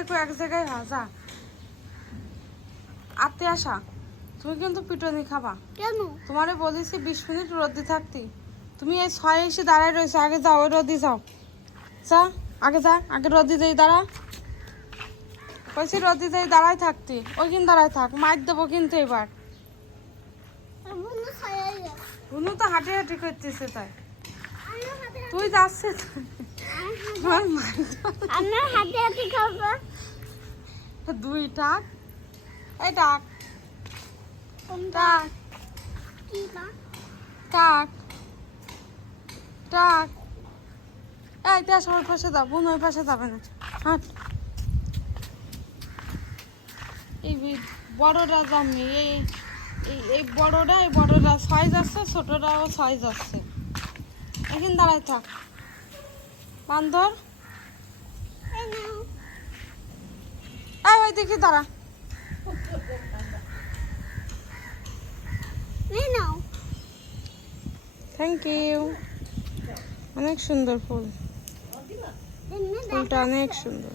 একটু এক জায়গায় যা আতে আসা। তুমি কিন্তু পিটনি খাবা। কেন? তোমারে বলেছি 20 মিনিট রোদে থাকতি, তুমি এই 6 এসে দাঁড়ায় রয়েছে। আগে যাও, ওই রোদি যাও, যা আগে যা, আগে রোদি দেই দাঁড়া। কইছি রোদি দেই দাঁড়ায় থাকতি, ওইখানে দাঁড়ায় থাক, মার দেবো কিন্তু এবার। বুনু তো হাঁটি হাঁটি করতেছে তাই তুই যাচ্ছিস। আমরা হাতে হাতে খাবো। দুই টাক, এই টাক টাক কি মা? টাক টাক। এই দেশ ওর পাশে দাও, বোন ওই পাশে যাবে না, হাঁট। এই বড়রা জানি, এই এই বড়রা, এই বড়রা 6 যাচ্ছে, ছোটরাও 6 যাচ্ছে। এখানে দাঁড়ায় থাক, বান্দর। এই ওই দেখি দাঁড়া। Thank you. অনেক সুন্দর ফুল, ফুলটা অনেক সুন্দর।